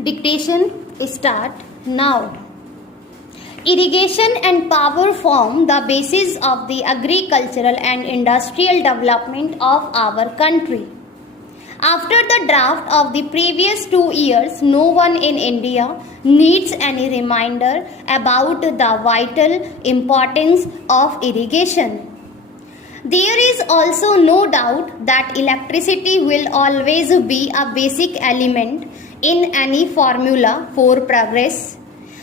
Dictation start now. Irrigation and power form the basis of the agricultural and industrial development of our country. After the draft of the previous 2 years, no one in India needs any reminder about the vital importance of irrigation. There is also no doubt that electricity will always be a basic element in any formula for progress.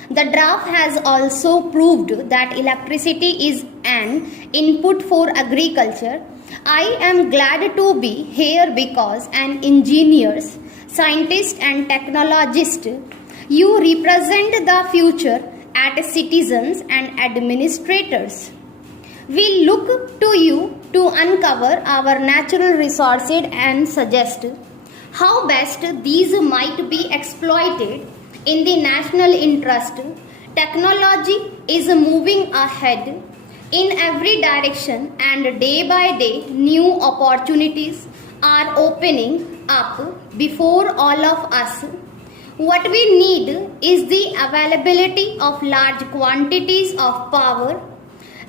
The draft has also proved that electricity is an input for agriculture. I am glad to be here because an engineers, scientist and technologist, you represent the future as citizens and administrators. We look to you to uncover our natural resources and suggest how best these might be exploited in the national interest. Technology is moving ahead in every direction, and day by day new opportunities are opening up before all of us. What we need is the availability of large quantities of power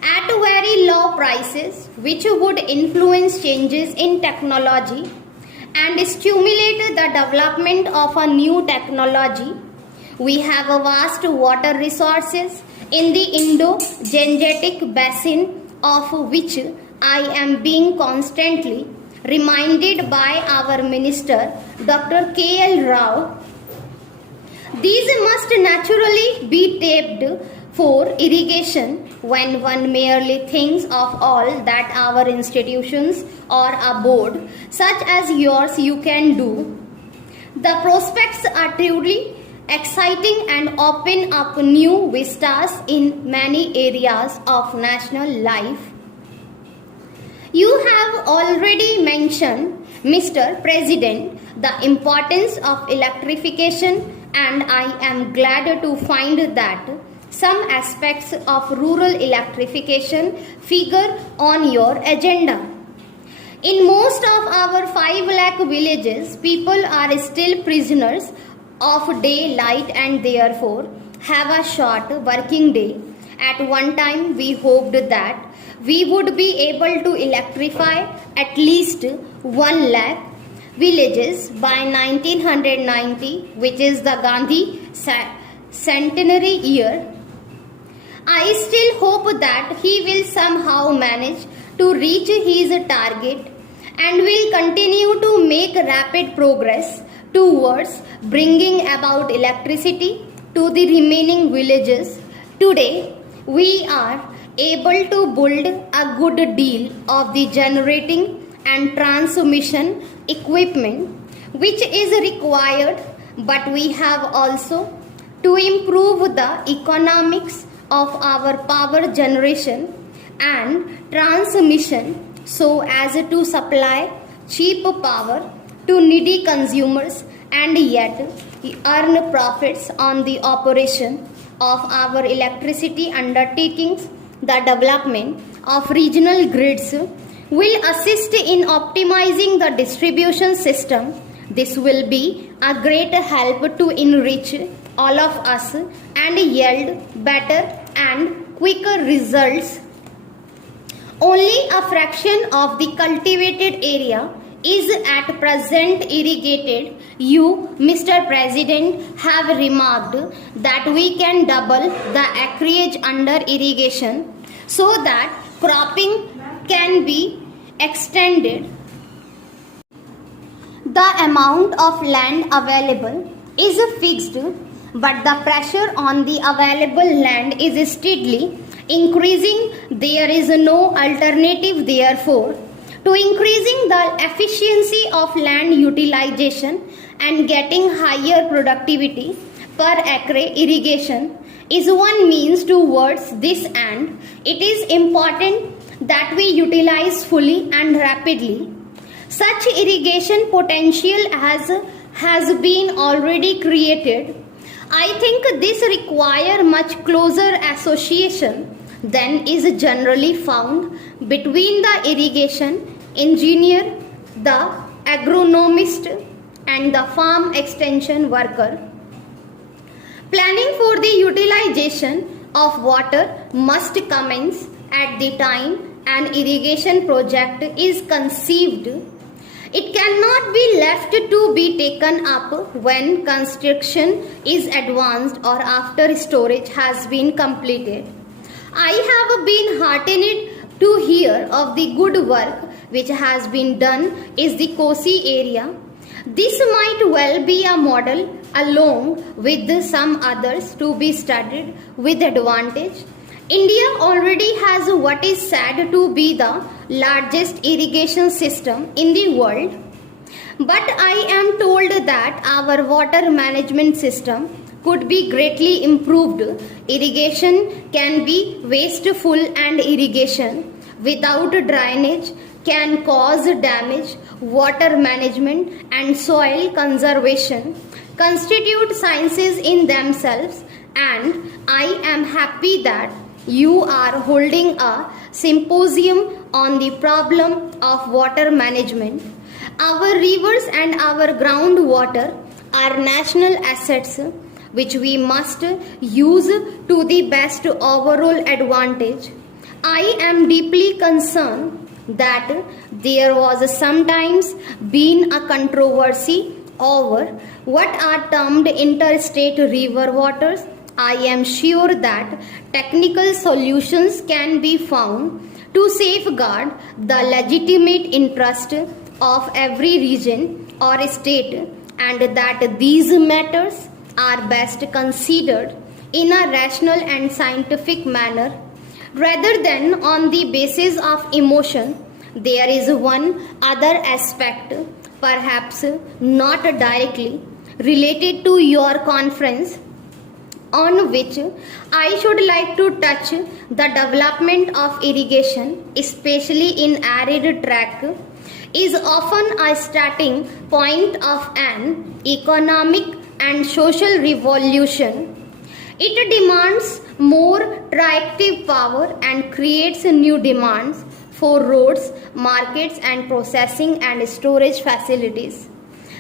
at very low prices, which would influence changes in technology and stimulate the development of a new technology. We have a vast water resources in the Indo-Gangetic basin, of which I am being constantly reminded by our minister, Dr. K.L. Rao. These must naturally be tapped for irrigation. When one merely thinks of all that our institutions or a board such as yours you can do, the prospects are truly exciting and open up new vistas in many areas of national life. You have already mentioned, Mr. President, the importance of electrification, and I am glad to find that some aspects of rural electrification figure on your agenda. In most of our 5 lakh villages, people are still prisoners of daylight and therefore have a short working day. At one time, we hoped that we would be able to electrify at least 1 lakh villages by 1990, which is the Gandhi centenary year. I still hope that he will somehow manage to reach his target and will continue to make rapid progress towards bringing about electricity to the remaining villages. Today, we are able to build a good deal of the generating and transmission equipment which is required, but we have also to improve the economics of our power generation and transmission so as to supply cheap power to needy consumers and yet earn profits on the operation of our electricity undertakings. The development of regional grids will assist in optimizing the distribution system. This will be a great help to enrich all of us and yield better and quicker results. Only a fraction of the cultivated area is at present irrigated. You, Mr. President, have remarked that we can double the acreage under irrigation so that cropping can be extended. The amount of land available is fixed, but the pressure on the available land is steadily increasing. There is no alternative, therefore, to increasing the efficiency of land utilization and getting higher productivity per acre. Irrigation is one means towards this, and it is important that we utilize fully and rapidly. Such irrigation potential has been already created. I think this requires much closer association than is generally found between the irrigation engineer, the agronomist, and the farm extension worker. Planning for the utilization of water must commence at the time an irrigation project is conceived. It cannot be left to be taken up when construction is advanced or after storage has been completed. I have been heartened to hear of the good work which has been done in the Kosi area. This might well be a model along with some others to be studied with advantage. India already has what is said to be the largest irrigation system in the world. But I am told that our water management system could be greatly improved. Irrigation can be wasteful and irrigation without drainage can cause damage. Water management and soil conservation constitute sciences in themselves, and I am happy that you are holding a symposium on the problem of water management. Our rivers and our groundwater are national assets which we must use to the best overall advantage. I am deeply concerned that there was sometimes been a controversy over what are termed interstate river waters. I am sure that technical solutions can be found to safeguard the legitimate interest of every region or state, and that these matters are best considered in a rational and scientific manner rather than on the basis of emotion. There is one other aspect, perhaps not directly related to your conference, on which I should like to touch. The development of irrigation, especially in arid tract, is often a starting point of an economic and social revolution. It demands more tractive power and creates new demands for roads, markets, and processing and storage facilities.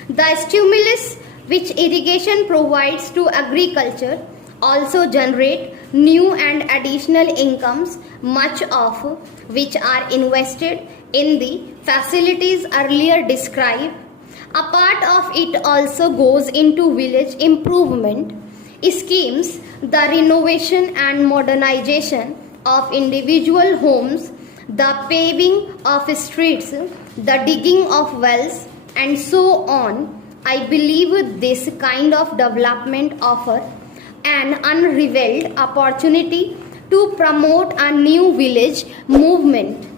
The stimulus which irrigation provides to agriculture also generate new and additional incomes, much of which are invested in the facilities earlier described. A part of it also goes into village improvement schemes, the renovation and modernization of individual homes, the paving of streets, the digging of wells, and so on. I believe this kind of development offers an unrivaled opportunity to promote a new village movement.